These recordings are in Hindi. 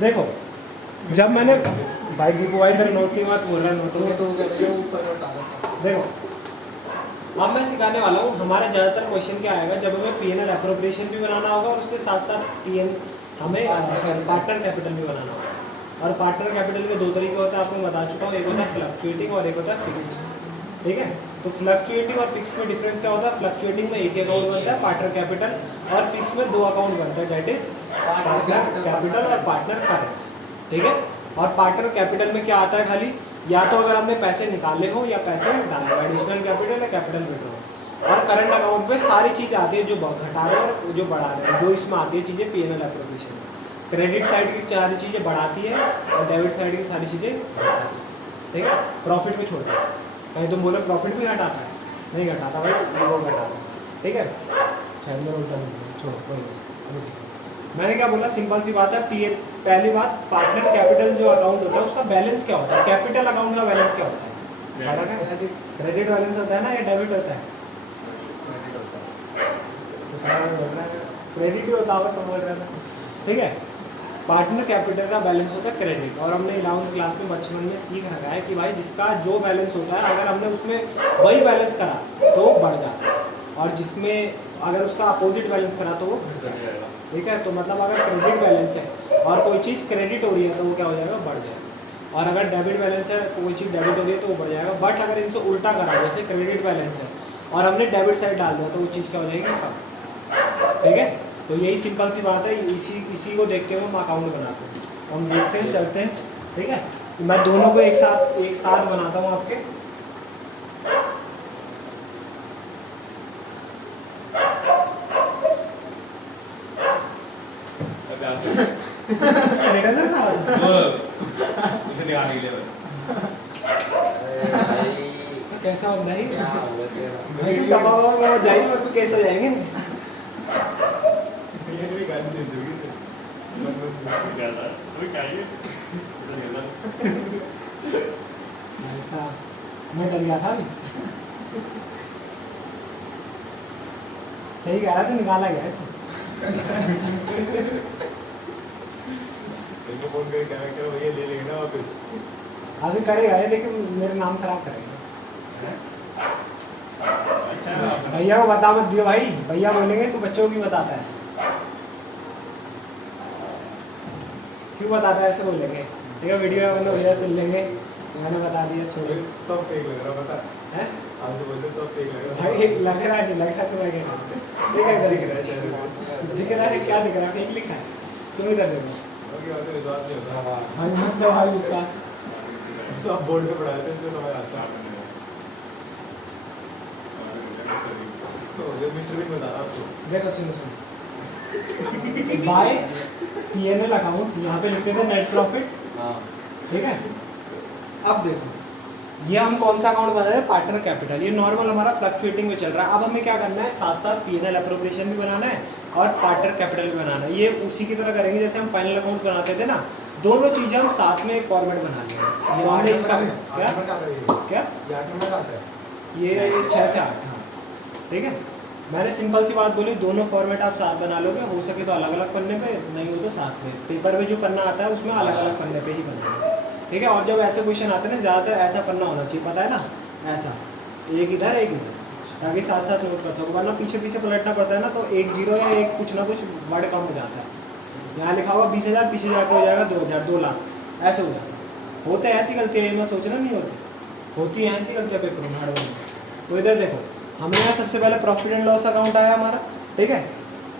देखो जब मैंने भाई दीपू भाई तेरा नोट नहीं बात बोल रहा नोट देखो अब मैं सिखाने वाला हूँ। हमारा ज़्यादातर क्वेश्चन क्या आएगा जब हमें पी एन एल एप्रोप्रिएशन भी बनाना होगा और उसके साथ साथ हमें पार्टनर कैपिटल भी बनाना होगा। और पार्टनर कैपिटल के दो तरीके होते हैं, आपको बता चुका हूँ, एक होता है फ्लक्चुएटिंग और एक होता है फिक्स। ठीक है, तो फ्लक्चुएटिंग और फिक्स में डिफरेंस क्या होता है? फ्लक्चुएटिंग में एक ही अकाउंट बनता है पार्टनर कैपिटल, और फिक्स में दो अकाउंट बनता है, डेट इज पार्टनर कैपिटल और पार्टनर करंट। ठीक है, और पार्टनर कैपिटल में क्या आता है? खाली या तो अगर हमने पैसे निकाले हो या पैसे डाले, एडिशनल कैपिटल या कैपिटल विड्रॉ। और करंट अकाउंट में सारी चीज़ आती है जो घटा रहे हैं और जो बढ़ा रहे हैं, जो इसमें आती है चीज़ें पी एन एल एप्रोप्रिएशन में। क्रेडिट साइड की सारी चीज़ें बढ़ाती है और डेबिट साइड की सारी चीज़ें घटाती है। ठीक है, प्रॉफिट को छोड़ दें, कहीं तुम बोले प्रॉफिट भी घटाता है, नहीं घटाता भाई, वो घटाता है। ठीक है, चलो उल्टा नहीं, छोड़ो कोई नहीं। मैंने क्या बोला, सिंपल सी बात है। पहली बात, पार्टनर कैपिटल जो अकाउंट होता है उसका बैलेंस क्या होता है? कैपिटल अकाउंट का बैलेंस क्या होता है? क्रेडिट बैलेंस होता है ना, या डेबिट होता है? तो सारा बोल रहा है क्रेडिट ही होता होगा, सब बोल रहा था। ठीक है, पार्टनर कैपिटल का बैलेंस होता है क्रेडिट। और हमने 11वीं क्लास में बचपन में सीख रखा है कि भाई जिसका जो बैलेंस होता है, अगर हमने उसमें वही बैलेंस करा तो वो बढ़ जाता है, और जिसमें अगर उसका अपोजिट बैलेंस करा तो वो घट जाएगा। ठीक है, तो मतलब अगर क्रेडिट बैलेंस है और कोई चीज़ क्रेडिट हो रही है तो वो क्या हो जाएगा? बढ़ जाएगा। और अगर डेबिट बैलेंस है, कोई चीज़ डेबिट हो रही है तो वो बढ़ जाएगा। बट अगर इनसे उल्टा करा, जैसे क्रेडिट बैलेंस है और हमने डेबिट साइड डाल दिया, तो वो चीज़ क्या हो जाएगी? कम। ठीक है, तो यही सिंपल सी बात है। इसी को देखते हुए हम अकाउंट बनाते हैं, हम देखते हैं, चलते हैं। ठीक है, मैं दोनों को एक साथ बनाता हूँ आपके। सैनिटाइजर खा रहा था उसे दिखाने के लिए बस। कैसा होता है भाई? दबाव जाएगी मेरे को, कैसे हो जाएंगे? ऐसा मैं डर गया था अभी। सही कह रहा था, निकाला गया ऐसे। फोन करके भैया ले लेंगे ना वापस। अभी करेगा ये, लेकिन मेरा नाम खराब करेगा। अच्छा भैया को बता मत दियो भाई, भैया बोलेंगे तू बच्चों की बताता है। क्यों बताता है ऐसे बोलेंगे? ठीक है, वीडियो में मतलब भैया सुन लेंगे, मैंने बता दिया, छोड़ो। सब फेक लग रहा पता है? आप जो बोलते सब फेक लग रहा भाई। लग रहा है, नहीं लग रहा तो मैं क्या करूं? दिख रहा है चैनल पे, दिख रहा है, क्या दिख रहा है? फेक लिखा है, तुम ही कर देना। ओके, और विश्वास नहीं होता। हां मत दो भाई विश्वास, सब बोर्ड पे पढ़ाया था इसलिए समझ आता है। तो ये मिस्टर भी बता रहा आपको, देखो सुनो बाय पीएनएल अकाउंट यहाँ पे लिखते थे नेट प्रॉफिट। हाँ ठीक है, अब देखो ये हम कौन सा अकाउंट बना रहे हैं? Partner capital. ये नॉर्मल हमारा फ्लक्चुएटिंग में चल रहा है। अब हमें क्या करना है? साथ साथ पीएनएल एप्रोप्रिएशन भी बनाना है और पार्टनर कैपिटल भी बनाना है। ये उसी की तरह करेंगे जैसे हम फाइनल अकाउंट बनाते थे ना, दोनों चीज़ें हम साथ में फॉर्मेट बना लेंगे। तो हमने इसका क्या ये 6 से 8। हाँ ठीक है, मैंने सिंपल सी बात बोली, दोनों फॉर्मेट आप साथ बना लोगे, हो सके तो अलग अलग पन्ने पे, नहीं हो तो साथ में। पेपर में जो पन्ना आता है उसमें अलग अलग पन्ने पे ही बनाएंगे। ठीक है, और जब ऐसे क्वेश्चन आते हैं ना, ज़्यादातर ऐसा पन्ना होना चाहिए, पता है ना, ऐसा एक इधर एक इधर, ताकि साथ साथ नोट कर सको। वरना पीछे पीछे पलटना पड़ता है ना, तो एक जीरो या एक कुछ ना कुछ वर्ड कम हो जाता है। यहाँ लिखा होगा 20,000, पीछे जाकर हो जाएगा 2,000, 2 लाख, ऐसे हो जाता है। होते ऐसी गलतियाँ, ये मत सोचना नहीं होती हैं ऐसी गलतियाँ पेपर में हार्ड में। तो इधर देखो, हमें यहाँ सबसे पहले प्रॉफिट एंड लॉस अकाउंट आया हमारा। ठीक है,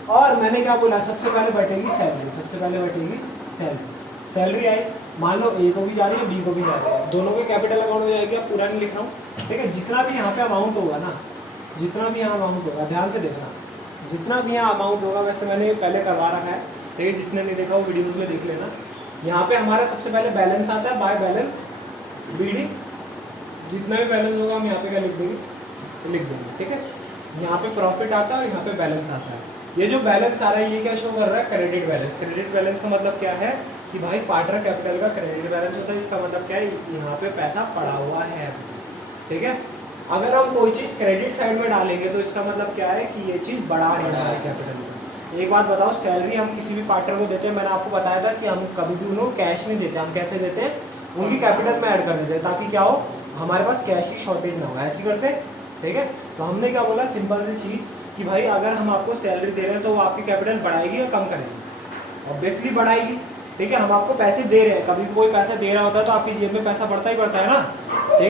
और मैंने क्या बोला, सबसे पहले बैठेगी सैलरी, सबसे पहले बैठेगी सैलरी। सैलरी आई, मान लो ए को भी जा रही है, बी को भी जा रही है, दोनों के कैपिटल अकाउंट हो जाएगी। अब पूरा नहीं लिख रहा हूँ। ठीक है, जितना भी यहाँ पे अमाउंट होगा ना, जितना भी यहाँ अमाउंट होगा, ध्यान से देखना, जितना भी यहाँ अमाउंट होगा, वैसे मैंने पहले करवा रखा है। ठीक है, जिसने नहीं देखा वो वीडियोज़ में देख लेना। यहाँ पे हमारा सबसे पहले बैलेंस आता है, बाय बैलेंस बीडी। जितना भी बैलेंस होगा हम यहाँ पे क्या लिख देंगे। ठीक है, यहाँ पे प्रॉफिट आता है और यहाँ पे बैलेंस आता है। ये जो बैलेंस आ रहा है ये क्या शो कर रहा है? Credit balance. क्रेडिट बैलेंस का मतलब क्या है कि भाई पार्टनर कैपिटल का क्रेडिट बैलेंस होता है। इसका मतलब क्या है? यहाँ पे पैसा पड़ा हुआ है। ठीक है, अगर हम कोई चीज़ क्रेडिट साइड में डालेंगे तो इसका मतलब क्या है कि ये चीज़ बढ़ा रही है हमारे कैपिटल में। एक बात बताओ, सैलरी हम किसी भी पार्टनर को देते हैं, मैंने आपको बताया था कि हम कभी भी उन्हें कैश नहीं देते, हम कैसे देते हैं, उनकी कैपिटल में ऐड कर देते हैं, ताकि क्या हो, हमारे पास कैश की शॉर्टेज ना हो, ऐसे करते हैं। ठीक है, तो हमने क्या बोला, सिंपल सी चीज़ कि भाई अगर हम आपको सैलरी दे रहे हैं तो वो आपकी कैपिटल बढ़ाएगी या कम करेगी? ऑब्वियसली बढ़ाएगी। ठीक है, हम आपको पैसे दे रहे हैं, कभी भी कोई पैसा दे रहा होता है तो आपकी जेब में पैसा बढ़ता ही बढ़ता है ना।